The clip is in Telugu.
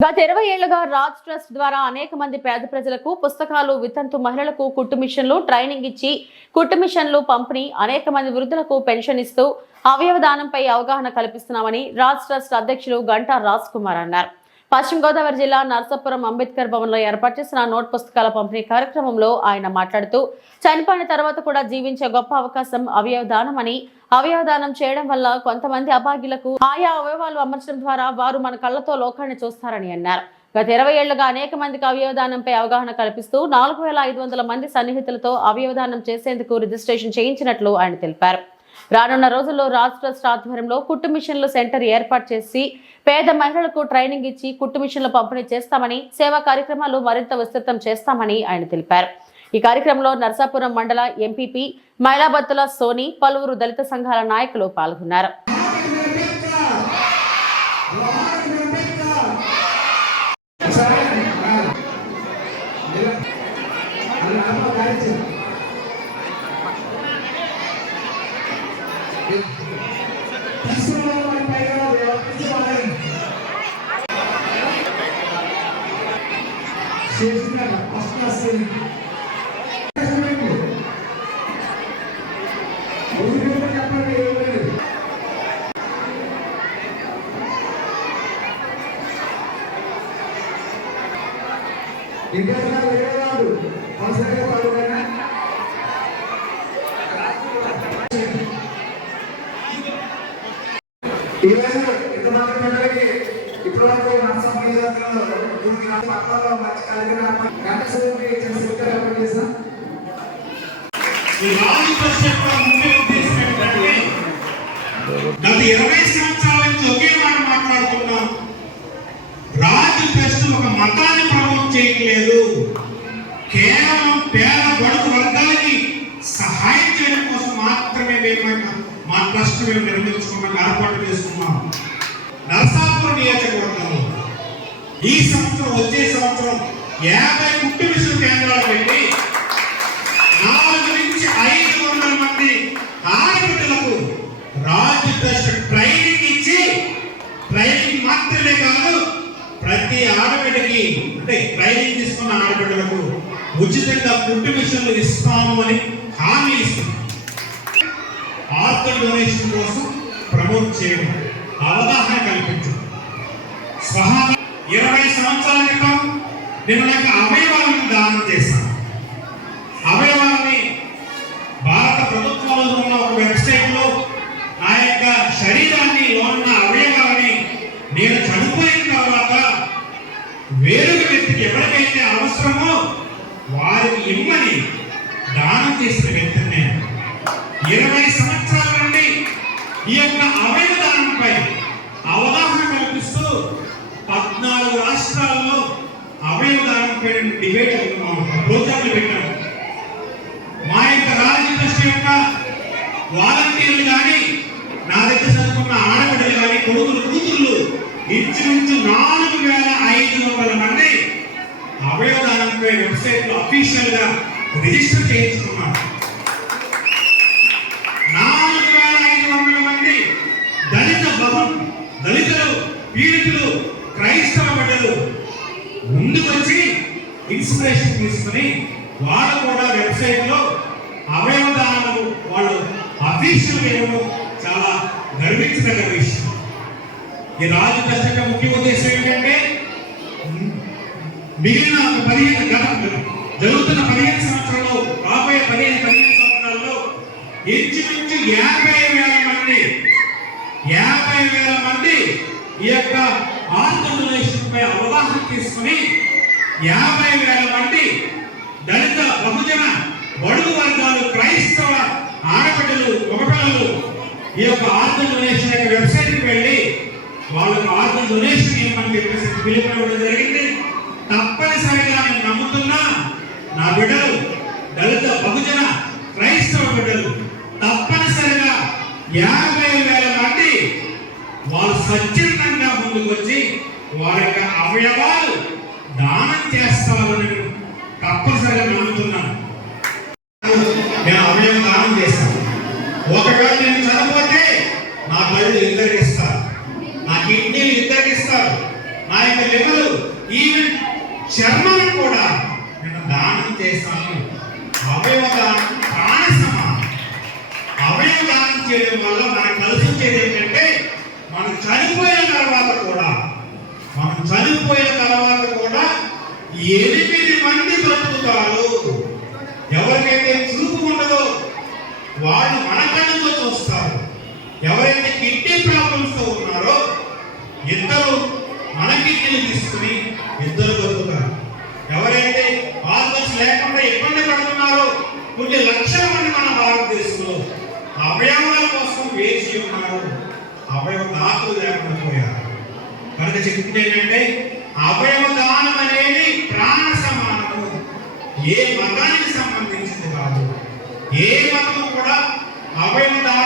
గత 20 ఏళ్లుగా రాజ్ ట్రస్ట్ ద్వారా అనేక మంది పేద ప్రజలకు పుస్తకాలు, వితంతు మహిళలకు కుట్టు మిషన్లు ట్రైనింగ్ ఇచ్చి కుట్టు మిషన్లు పంపిణీ, అనేక మంది వృద్ధులకు పెన్షన్ ఇస్తూ అవయవ దానంపై అవగాహన కల్పిస్తున్నామని రాజ్ ట్రస్ట్ అధ్యక్షులు గంటా రాజ్ కుమార్ అన్నారు. పశ్చిమ గోదావరి జిల్లా నర్సాపురం అంబేద్కర్ భవన్లో ఏర్పాటు చేసిన నోట్ పుస్తకాల పంపిణీ కార్యక్రమంలో ఆయన మాట్లాడుతూ చనిపోయిన తర్వాత కూడా జీవించే గొప్ప అవకాశం అవయవ దానం అని, అవయవ దానం చేయడం వల్ల కొంతమంది అభాగ్యులకు ఆయా అవయవాలు అమర్చడం ద్వారా వారు మన కళ్ళతో లోకాన్ని చూస్తారని అన్నారు. గత 20 ఏళ్లుగా అనేక మందికి అవయవదానంపై అవగాహన కల్పిస్తూ 4500 మంది సన్నిహితులతో అవయవదానం చేసేందుకు రిజిస్ట్రేషన్ చేయించినట్లు ఆయన తెలిపారు. రానున్న రోజుల్లో రాజ్ ట్రస్ట్ ఆధ్వర్యంలో కుట్టు మిషన్లు సెంటర్ ఏర్పాటు చేసి పేద మహిళలకు ట్రైనింగ్ ఇచ్చి కుట్టు మిషన్లు పంపిణీ చేస్తామని, సేవా కార్యక్రమాలు మరింత విస్తృతం చేస్తామని ఆయన తెలిపారు. ఈ కార్యక్రమంలో నర్సాపురం మండల ఎంపీపీ మైలాబత్తుల సోని, పలువురు దళిత సంఘాల నాయకులు పాల్గొన్నారు. గత 20 సంవత్సరాల నుంచి ఒకే మాట మాట్లాడుతున్నాం. రాజ్ ట్రస్ట్ ఒక మతాన్ని ప్రమోట్ చేయట్లేదు, కేవలం పేద బడుగు వర్గాలకి సహాయం చేయడం కోసం మాత్రమే మా ట్రస్ట్ మేము నిర్మించుకున్నాం, ఏర్పాటు చేసుకున్నాం. నర్సాపురం నియోజకవర్గంలో ఈ సంవత్సరం, వచ్చే సంవత్సరం 50 కుట్టు మిషన్ కేంద్రాలు పెట్టి 400 నుంచి 500 మంది ఆడబిడ్డలకు రాజ్ ట్రస్ట్ ట్రైనింగ్ ఇచ్చి, ట్రైనింగ్ మాత్రమే కాదు, ప్రతి ఆడబిడ్డకి అంటే ట్రైనింగ్ తీసుకున్న ఆడబిడ్డలకు ఉచితంగా కుట్టు మిషన్లు ఇస్తాము అని హామీ ఇస్తుంది. ఆర్గన్ డొనేషన్ కోసం ప్రమోట్ చేయడం, అవగాహన కల్పించడం. 20 సంవత్సరాల క్రితం నేను నాకు అవయవాలను దానం చేశాను. అవయవాన్ని భారత ప్రభుత్వంలో ఉన్న ఒక వెబ్సైట్లో నా యొక్క శరీరాన్ని ఉన్న అవయవాలని నేను చనిపోయిన తర్వాత వేరొక వ్యక్తికి ఎవరికైతే అవసరమో వారికి ఇమ్మని దానం చేసిన వ్యక్తిని నేను. 20 సంవత్సరాల నుండి ఈ యొక్క అవయవ దానంపై అవగాహన కల్పిస్తూ 14 రాష్ట్రాల్లో అవయవ దానంపై డిబేట్ ప్రోగ్రాంలు పెట్టాము. మా యొక్క రాజ్ ట్రస్ట్ యొక్క వాలంటీర్లు కానీ, నా దగ్గర చదువుకున్న ఆడబిడ్డలు కానీ, కొడుకులు కూతుర్లు ఇంచుమించు 4500 మంది అవయవదానంపై వెబ్సైట్లో అఫీషియల్ గా రిజిస్టర్ చేయించుకున్నారు. 4500 మంది దళితులు, పీడితులు, క్రైస్తవ బిడ్డలు ముందుకొచ్చి ఇన్స్పిరేషన్ తీసుకుని వాళ్ళు కూడా వెబ్సైట్లో అవయవదానాలు వాళ్ళు అఫీషియల్ వేయడం చాలా గర్వించదగ్గ విషయం. ఈ రాజ్ ట్రస్ట్ యొక్క ముఖ్య ఉద్దేశం ఏంటంటే, మిగిలిన జరుగుతున్న 15 సంవత్సరాల్లో, రాబోయే 15 సంవత్సరాల్లో ఇంచుమించు 50,000 మంది ఈ యొక్క ఆర్గన్ డొనేషన్ పై అవగాహన తీసుకుని 50,000 మంది దళిత, బహుజన, బడుగు వర్గాలు, క్రైస్తవ ఆడబిడ్డలు, మగపిల్లలు ఈ యొక్క ఆర్గన్ డొనేషన్ యొక్క వెబ్సైట్కి వెళ్ళి వాళ్ళకు ఆర్గన్ డొనేషన్ ఇవ్వమని చెప్పేసి పిలుపునివ్వడం జరిగింది. తప్పనిసరిగా నేను నమ్ముతున్నా, నా బిడ్డలు, దళిత, బహుజన, క్రైస్తవ బిడ్డలు తప్పనిసరిగా 50,000 మంది వాళ్ళు స్వచ్ఛందంగా ముందుకు వచ్చి వారి యొక్క అవయవాలు దానం చేస్తారని తప్పనిసరిగా నమ్ముతున్నాను. నేను అవయవ దానం చేస్తాను. ఒకవేళ నేను చనిపోతే నా బయలు ఇద్దరికి ఇస్తారు, నా కిడ్నీలు ఇద్దరికి ఇస్తారు, నా యొక్క లివరు ఈవెన్ చర్మం కూడా నేను దానం చేస్తాను. అవయవ దానం ప్రాణ సమానం. అవయవ దానం చేయడం వల్ల మనకు కలిసి వచ్చేది ఏంటంటే మనం చనిపోయిన తర్వాత కూడా 8 మంది బ్రతుకుతారు. ఎవరికైతే చూపు ఉండదో వాళ్ళు మన కళ్ళతో చూస్తారు. ఎవరైతే కిడ్నీ ప్రాబ్లమ్స్ తో ఉన్నారో ఇద్దరు మన కిడ్నీలు తీసుకుని ఇద్దరు బ్రతుకుతారు. ఎవరైతే ఆర్గన్స్ లేకుండా ఇబ్బంది పడుతున్నారో కొన్ని లక్షల మంది మన భారతదేశంలో అవయవాల కోసం వేచి ఉన్నారు. అవయవ దాతలు లేకుండా పోయారు. కనుక చెప్తుంది ఏంటంటే అవయవ దానం అనేది ప్రాణ సమానము. ఏ మతానికి సంబంధించింది కాదు. ఏ మతం కూడా అవయవ దానం